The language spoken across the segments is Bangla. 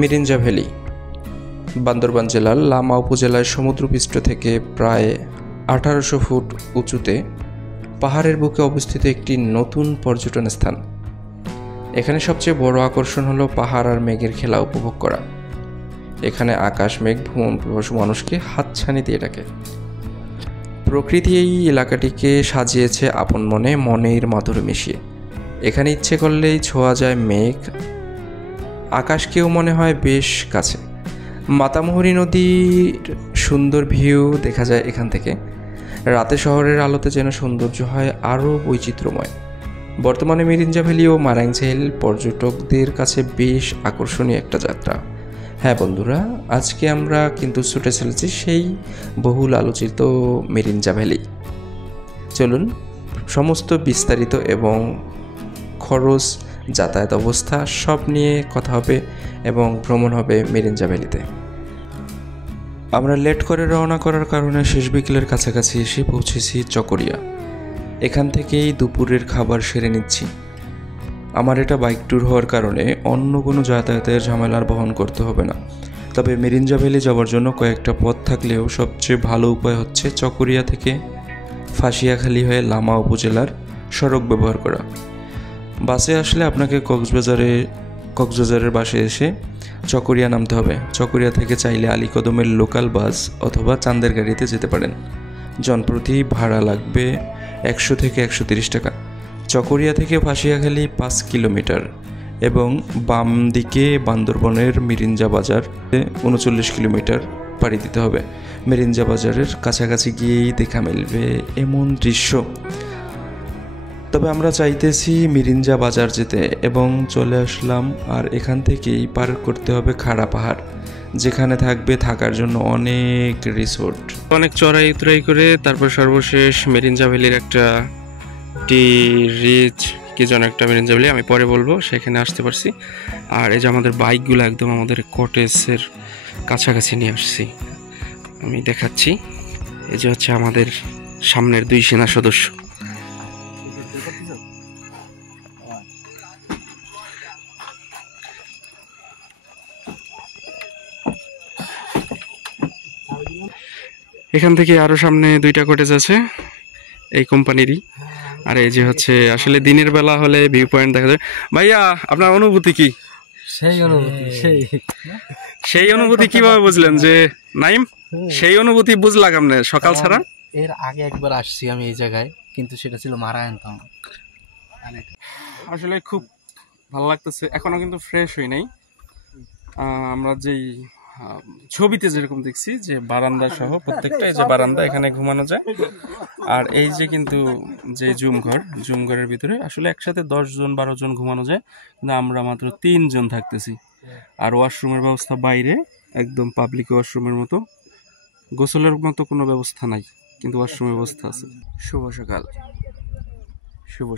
মিরিঞ্জা ভ্যালি বান্দরবান জেলার লামা উপজেলায় সমুদ্রপৃষ্ঠ থেকে প্রায় 1800 ফুট উঁচুতে পাহাড়ের বুকে অবস্থিত একটি নতুন পর্যটন স্থান। এখানে সবচেয়ে বড় আকর্ষণ হলো পাহাড় আর মেঘের খেলা উপভোগ করা। এখানে আকাশ মেঘ ভ্রমণ পিপাসু মানুষকে হাতছানি দিয়ে ডাকে। প্রকৃতি এই এলাকাটিকে সাজিয়েছে আপন মনে, মনের মাধুরী মিশিয়ে। এখানে ইচ্ছে করলেই ছোঁয়া যায় মেঘ, আকাশকেও মনে হয় বেশ কাছে। মাতামুহুরী নদীর সুন্দর ভিউ দেখা যায় এখান থেকে। রাতে শহরের আলোতে যেন সৌন্দর্য হয় আরও বৈচিত্র্যময়। বর্তমানে মিরিঞ্জা ভ্যালি ও মারাংঝেল পর্যটকদের কাছে বেশ আকর্ষণীয় একটা যাত্রা। হ্যাঁ বন্ধুরা, আজকে আমরা কিন্তু ছুটে চলেছি সেই বহুল আলোচিত মিরিঞ্জা ভ্যালি। চলুন সমস্ত বিস্তারিত এবং খরচ, যাতায়াত অবস্থা সব নিয়ে কথা হবে এবং ভ্রমণ হবে মিরিঞ্জা ভ্যালিতে। আমরা লেট করে রওনা করার কারণে শেষ বিকেলের কাছাকাছি এসে পৌঁছেছি চকরিয়া। এখান থেকেই দুপুরের খাবার সেরে নিচ্ছি। আমার এটা বাইক ট্যুর হওয়ার কারণে অন্য কোনো যাতায়াতের ঝামেলার বহন করতে হবে না। তবে মিরিঞ্জা ভ্যালি যাওয়ার জন্য কয়েকটা পথ থাকলেও সবচেয়ে ভালো উপায় হচ্ছে চকরিয়া থেকে ফাঁসিয়াখালী হয়ে লামা উপজেলার সড়ক ব্যবহার করা। বাসে আসলে আপনাকে কক্সবাজারের বাসে এসে চকরিয়া নামতে হবে। চকরিয়া থেকে চাইলে আলীকদমের লোকাল বাস অথবা চান্দের গাড়িতে যেতে পারেন। জনপ্রতি ভাড়া লাগবে 100 থেকে 130 টাকা। চকরিয়া থেকে ফাঁসিয়াখালী 5 কিলোমিটার এবং বাম দিকে বান্দরবনের মিরিঞ্জা বাজার 39 কিলোমিটার পাড়ি দিতে হবে। মিরিঞ্জা বাজারের কাছাকাছি গিয়েই দেখা মিলবে এমন দৃশ্য। তবে আমরা চাইতেছি মিরিঞ্জা বাজার যেতে এবং চলে আসলাম। আর এখান থেকেই পার করতে হবে খাড়া পাহাড়, যেখানে থাকবে থাকার জন্য অনেক রিসোর্ট। অনেক চড়াই উতরাই করে তারপর সর্বশেষ মিরিঞ্জা ভ্যালির একটা রিচ কি যেন একটা মিরিঞ্জা ভ্যালি, আমি পরে বলবো, সেখানে আসতে পারছি। আর এই যে আমাদের বাইকগুলো একদম আমাদের কটেজের কাছাকাছি নিয়ে আসছি, আমি দেখাচ্ছি। এই যে হচ্ছে আমাদের সামনের 2 সেনা সদস্য। এখান থেকে আরো সামনে 2টা কটেজ আছে এই কোম্পানিরই। আর এই যে হচ্ছে আসলে দিনের বেলা হলে ভিউ পয়েন্ট দেখা যায়। ভাইয়া, আপনার অনুভূতি কি? সেই অনুভূতি কিভাবে বুঝলেন যে নাইম? সেই অনুভূতি বুঝলাম কেমনে সকাল ছাড়া? এর আগে একবার আসছি আমি এই জায়গায়, কিন্তু সেটা ছিল মারায়ন্তম। আসলে খুব ভালো লাগতেছে। এখনো কিন্তু ফ্রেশ হই নাই। আমরা যেই ছবিতে যেরকম দেখছি যে বারান্দা সহ প্রত্যেকটা, এই যে বারান্দা, এখানে ঘুমানো যায়। আর এই যে কিন্তু যে জুম ঘরের ভিতরে আসলে একসাথে 10 জন 12 জন ঘুমানো যায়, কিন্তু আমরা মাত্র 3 জন থাকতেছি। আর ওয়াশরুমের ব্যবস্থা বাইরে, একদম পাবলিক ওয়াশরুমের মতো। গোসলের মতো কোনো ব্যবস্থা নাই, কিন্তু ওয়াশরুমের ব্যবস্থা আছে। শুভ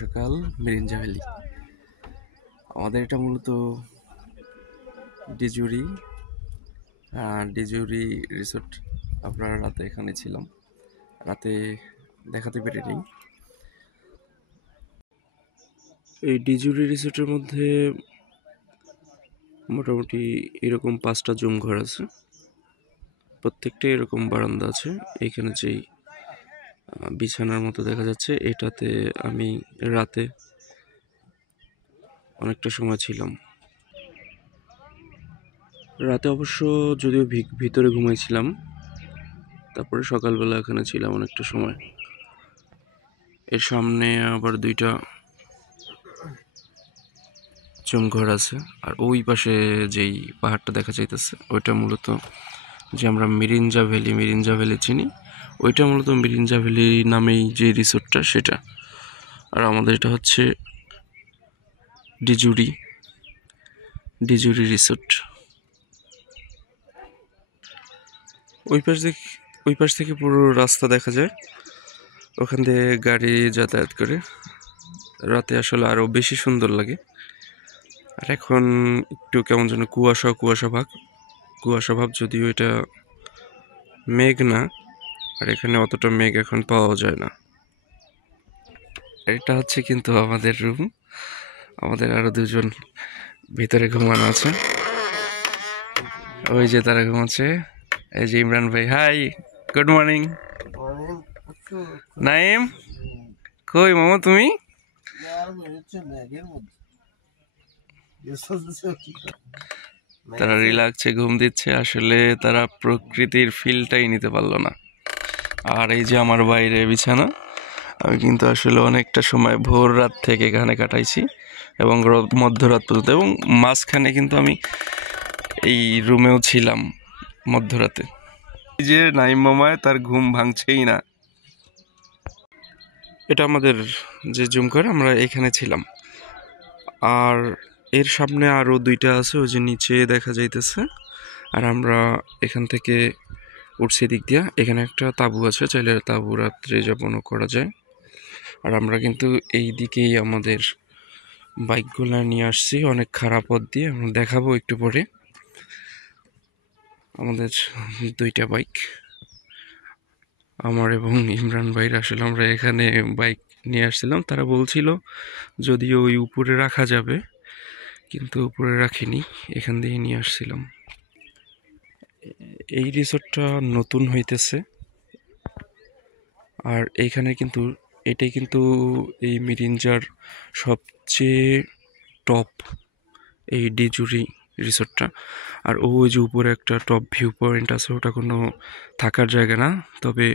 সকাল মিরিঞ্জা ভ্যালি। আমাদের এটা মূলত ডিজুরি রিসোর্ট। আপনারা রাতে এখানে ছিলাম, রাতে দেখাতে পেরেনি। এই ডিজুরি রিসোর্টের মধ্যে মোটামুটি এরকম 5টা জুম ঘর আছে, প্রত্যেকটা এরকম বারান্দা আছে। এখানে যেই বিছানার মতো দেখা যাচ্ছে, এটাতে আমি রাতে অনেকটা সময় ছিলাম। রাতে অবশ্য যদিও ভিতরে ঘুমাইছিলাম, তারপরে সকালবেলা এখানে ছিলাম অনেকটা সময়। এর সামনে আবার 2টা জুমঘর আছে। আর ওই পাশে যেই পাহাড়টা দেখা যাইতেছে, ওইটা মূলত যে আমরা মিরিঞ্জা ভ্যালি চিনি, ওইটা মূলত মিরিঞ্জা ভ্যালি নামেই যে রিসোর্টটা সেটা। আর আমাদের এটা হচ্ছে ডিজুরি রিসোর্ট। ওই পাশ থেকে পুরো রাস্তা দেখা যায়, ওখান দিয়ে গাড়ি যাতায়াত করে। রাতে আসলে আরো বেশি সুন্দর লাগে। আর এখন একটু কেমন যেন কুয়াশা ভাব, যদিও এটা মেঘ না। আর এখানে অতটা মেঘ এখন পাওয়া যায় না। এটা হচ্ছে কিন্তু আমাদের রুম। আমাদের আরো 2 জন ভিতরে ঘুমানো আছে। ওই যে তারা ঘুমাচ্ছে। এই যে ইমরান ভাই, হাই, গুড মর্নিং। নাইম, কই মামা তুমি? তারা রিল্যাক্সে ঘুম দিচ্ছে, আসলে তারা প্রকৃতির ফিলটাই নিতে পারলো না। আর এই যে আমার বাইরে বিছানা, আমি কিন্তু আসলে অনেকটা সময় ভোর রাত থেকে এখানে কাটাইছি এবং মধ্যরাত পর্যন্ত, এবং মাঝখানে কিন্তু আমি এই রুমেও ছিলাম মধ্যরাতে। এই যে নাইম মামায় তার ঘুম ভাঙছেই না। এটা আমাদের যে জুম করে আমরা এখানে ছিলাম, আর এর সামনে আরও দুইটা আছে, ওই যে নিচে দেখা যাইতেছে। আর আমরা এখান থেকে উঠছি দিক দিয়া। এখানে একটা তাঁবু আছে, চাইলে তাঁবু রাত্রে যাপনও করা যায়। আর আমরা কিন্তু এই দিকেই আমাদের বাইকগুলো নিয়ে আসছি অনেক খারাপ পথ দিয়ে, আমরা দেখাবো একটু পরে। আমাদের দুইটা বাইক, আমার এবং ইমরান ভাইয়ের। আসলে আমরা এখানে বাইক নিয়ে আসছিলাম, তারা বলছিল যদিও ওই উপরে রাখা যাবে, কিন্তু উপরে রাখিনি, এখান দিয়ে নিয়ে আসছিলাম। এই রিসোর্টটা নতুন হইতেছে, আর এইখানে কিন্তু এটাই কিন্তু এই মিরিঞ্জার সবচেয়ে টপ, এই ডিজুরি রিসোর্টটা। আর ওই যে উপরে একটা টপ ভিউ পয়েন্ট আছে, ওটা কোনো থাকার জায়গা না, তবে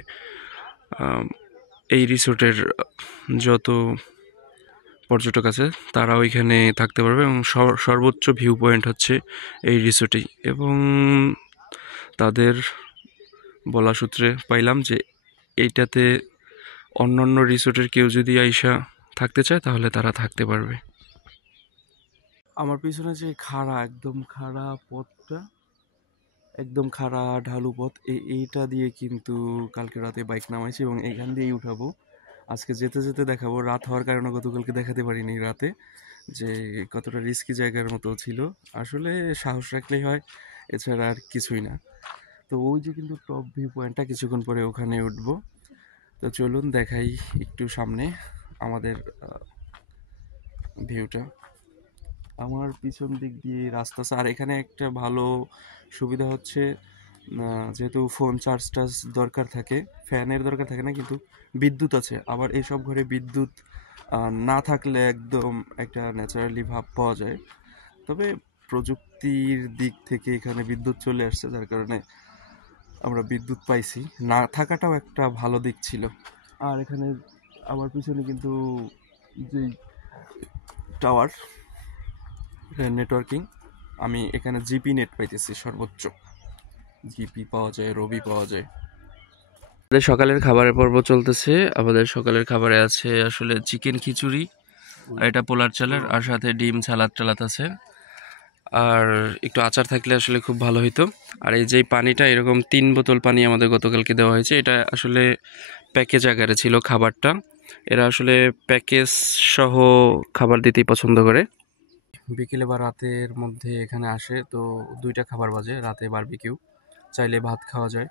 এই রিসোর্টের যত পর্যটক আছে তারা ওইখানে থাকতে পারবে, এবং সর্বোচ্চ ভিউ পয়েন্ট হচ্ছে এই রিসোর্টেই। এবং তাদের বলা সূত্রে পাইলাম যে এইটাতে অন্যান্য রিসোর্টের কেউ যদি আইসা থাকতে চায় তাহলে তারা থাকতে পারবে। আমার পিছনে যে খাড়া, একদম খাড়া পথটা, একদম খাড়া ঢালু পথ, এইটা দিয়ে কিন্তু কালকে রাতে বাইক নামাইছি এবং এখান দিয়েই উঠাবো। আজকে যেতে যেতে দেখাবো। রাত হওয়ার কারণে গতকালকে দেখাতে পারিনি রাতে, যে কতটা রিস্কি জায়গার মতো ছিল। আসলে সাহস রাখলেই হয়, এছাড়া আর কিছুই না। তো ওই যে কিন্তু টপ ভিউ পয়েন্টটা, কিছুক্ষণ পরে ওখানে উঠবো। তো চলুন দেখাই একটু সামনে আমাদের ভিউটা। আমার পিছন দিক দিয়ে রাস্তা আছে, আর এখানে একটা ভালো সুবিধা হচ্ছে, যেহেতু ফোন চার্জ দরকার থাকে, ফ্যানের দরকার থাকে না, কিন্তু বিদ্যুৎ আছে। আবার এইসব ঘরে বিদ্যুৎ না থাকলে একদম একটা ন্যাচারালি ভাব পাওয়া যায়। তবে প্রযুক্তির দিক থেকে এখানে বিদ্যুৎ চলে আসছে, যার কারণে আমরা বিদ্যুৎ পাইছি। না থাকাটাও একটা ভালো দিক ছিল। আর এখানে আমার পিছনে কিন্তু যেই টাওয়ার নেটওয়ার্কিং, আমি এখানে জিপি নেট পাইতেছি, সর্বোচ্চ জিপি পাওয়া যায়, রবি পাওয়া যায়। আমাদের সকালের খাবারের পর্ব চলতেছে। আমাদের সকালের খাবারে আছে আসলে চিকেন খিচুড়ি, আর এটা পোলার চালের, আর সাথে ডিম সালাদ টালাদ আছে, আর একটু আচার থাকলে আসলে খুব ভালো হইতো। আর এই যে পানিটা, এরকম 3 বোতল পানি আমাদের গতকালকে দেওয়া হয়েছে। এটা আসলে প্যাকেজ আকারে ছিল খাবারটা। এরা আসলে প্যাকেজ সহ খাবার দিতেই পছন্দ করে। বিকেলে বা রাতের মধ্যে এখানে আসে, তো 2টা খাবার বাজে, রাতে বারবিকিউ, চাইলে ভাত খাওয়া যায়।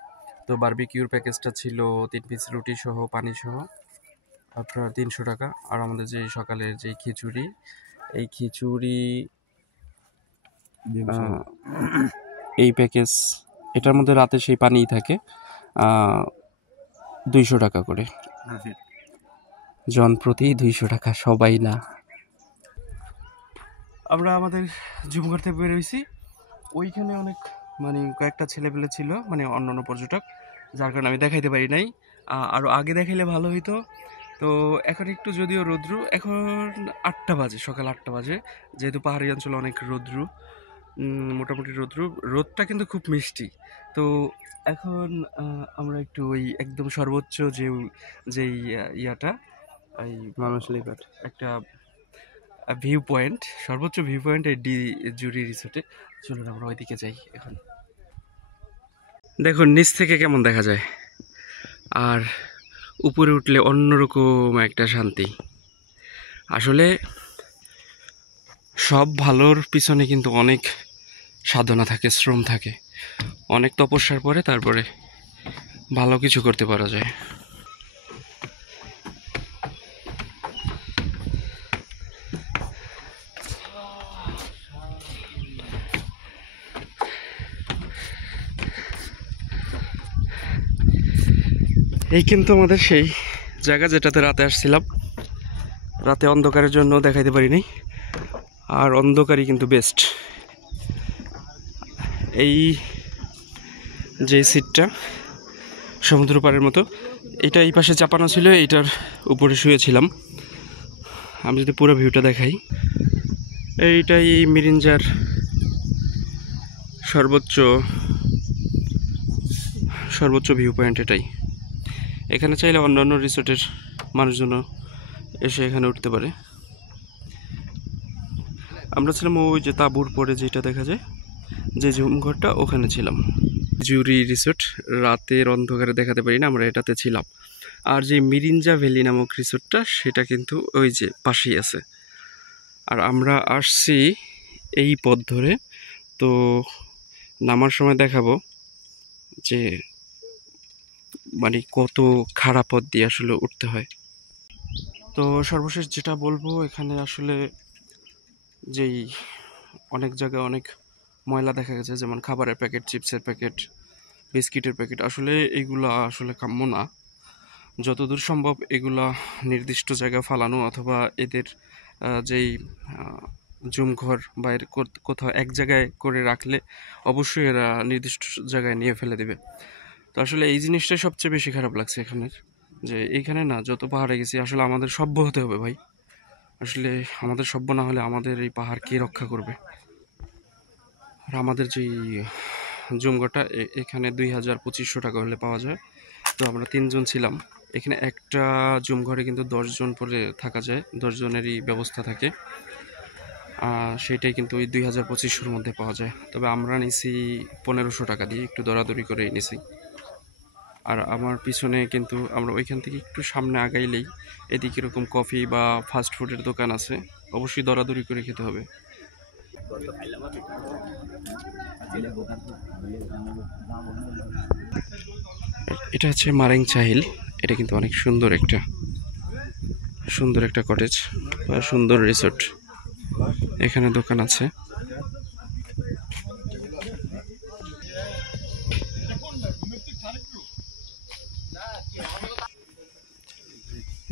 তো বারবিকিউর প্যাকেজটা ছিল 3 পিস রুটি সহ পানি সহ, আপনার 300 টাকা। আর আমাদের যে সকালের যে খিচুড়ি, এই খিচুড়ি এই প্যাকেজ, এটার মধ্যে রাতে সেই পানিই থাকে, 200 টাকা করে জন প্রতি, 200 টাকা, সবাই না। আমরা আমাদের জুম করতে বেরোইছি, ওইখানে অনেক মানে কয়েকটা ছেলেপেলে ছিল, মানে অন্যান্য পর্যটক, যার কারণে আমি দেখাইতে পারি নাই। আরও আগে দেখাইলে ভালো হইতো। তো এখন একটু যদিও রৌদ্রু, এখন 8টা বাজে, সকাল 8টা বাজে, যেহেতু পাহাড়ি অঞ্চলে অনেক রৌদ্রু, মোটামুটি রোদটা কিন্তু খুব মিষ্টি। তো এখন আমরা একটু ওই একদম সর্বোচ্চ যেই ইয়াটা, এই মানুষলিঘাট একটা ভিউ পয়েন্ট, সর্বোচ্চ ভিউ পয়েন্ট এই জুরি রিসোর্টে। চলুন আমরা ওইদিকে যাই এখন। দেখুন নিচ থেকে কেমন দেখা যায়, আর উপরে উঠলে অন্যরকম একটা শান্তি। আসলে সব ভালোর পিছনে কিন্তু অনেক সাধনা থাকে, শ্রম থাকে, অনেক তপস্যার পরে তারপরে ভালো কিছু করতে পারা যায়। এই কিন্তু আমাদের সেই জায়গা যেটাতে রাতে আসছিলাম। রাতে অন্ধকারের জন্য দেখাইতে পারিনি, আর অন্ধকারই কিন্তু বেস্ট। এই যে সিটটা সমুদ্র পাড়ের মতো, এটা এই পাশে চাপানো ছিল, এইটার উপরে শুয়েছিলাম। আমি যদি পুরো ভিউটা দেখাই, এইটাই মিরিঞ্জার সর্বোচ্চ ভিউ পয়েন্ট এটাই। এখানে চাইলে অন্যান্য রিসোর্টের মানুষজন এসে এখানে উঠতে পারে। আমরা ছিলাম ওই যে তাঁবুর পরে যেটা দেখা যায়, যে ঝুম ঘরটা, ওখানে ছিলাম। জুরি রিসোর্ট রাতের অন্ধকারে দেখাতে পারি না, আমরা এটাতে ছিলাম। আর যে মিরিঞ্জা ভ্যালি নামক রিসোর্টটা, সেটা কিন্তু ওই যে পাশেই আছে। আর আমরা আসছি এই পথ ধরে, তো নামার সময় দেখাবো যে মানে কত খারাপ পথ দিয়ে আসলে উঠতে হয়। তো সর্বশেষ যেটা বলবো, এখানে আসলে যেই অনেক জায়গায় অনেক ময়লা দেখা গেছে, যেমন খাবারের প্যাকেট, চিপসের প্যাকেট, বিস্কিটের প্যাকেট। আসলে এগুলা আসলে কাম্য না। যতদূর সম্ভব এগুলা নির্দিষ্ট জায়গায় ফালানো, অথবা এদের যেই জুম ঘর বা এর কোথাও এক জায়গায় করে রাখলে অবশ্যই এরা নির্দিষ্ট জায়গায় নিয়ে ফেলে দেবে। তো আসলে এই জিনিসটাই সবচেয়ে বেশি খারাপ লাগছে এখানের, যে এইখানে না যত পাহাড়ে গেছি আসলে আমাদের সভ্য হতে হবে ভাই। আসলে আমাদের সভ্য না হলে আমাদের এই পাহাড় কে রক্ষা করবে? আর আমাদের যেই জুমঘরটা এখানে 2,200 টাকা হলে পাওয়া যায়। তো আমরা 3 জন ছিলাম এখানে। একটা জুম ঘরে কিন্তু 10 জন পরে থাকা যায়, 10 জনেরই ব্যবস্থা থাকে। সেটাই কিন্তু ওই 2,250-র মধ্যে পাওয়া যায়। তবে আমরা নিছি 1,500 টাকা দিয়ে, একটু দরাদরি করেই নিছি। আর আমার পিছনে কিন্তু আমরা ওইখান থেকে একটু সামনে আগাইলেই এদিকে এরকম কফি বা ফাস্ট ফুডের দোকান আছে, অবশ্যই দরাদরি করে খেতে হবে। এটা হচ্ছে মারেং চাহিল। এটা কিন্তু অনেক সুন্দর একটা কটেজ বা সুন্দর রিসোর্ট। এখানে দোকান আছে।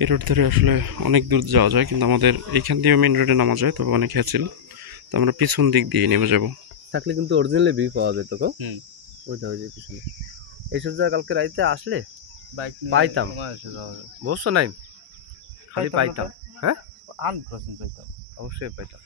এই রোড ধরে আসলে অনেক দূর যাওয়া যায়, কিন্তু আমাদের এইখান দিয়ে মেন রোডে নামা যায়, তবে অনেক হ্যাসেল। তো আমরা পিছন দিক দিয়ে নেমে যাব। থাকলে কিন্তু অরিজিনাল ভিউ পাওয়া যেত গো। ওইটা ওই যে পিছনে এইসব জায়গা কালকে রাইতে আসলে পাইতাম, বুঝছো নাই? খালি পাইতাম, হ্যাঁ 100% পাইতাম, অবশ্যই পাইতাম।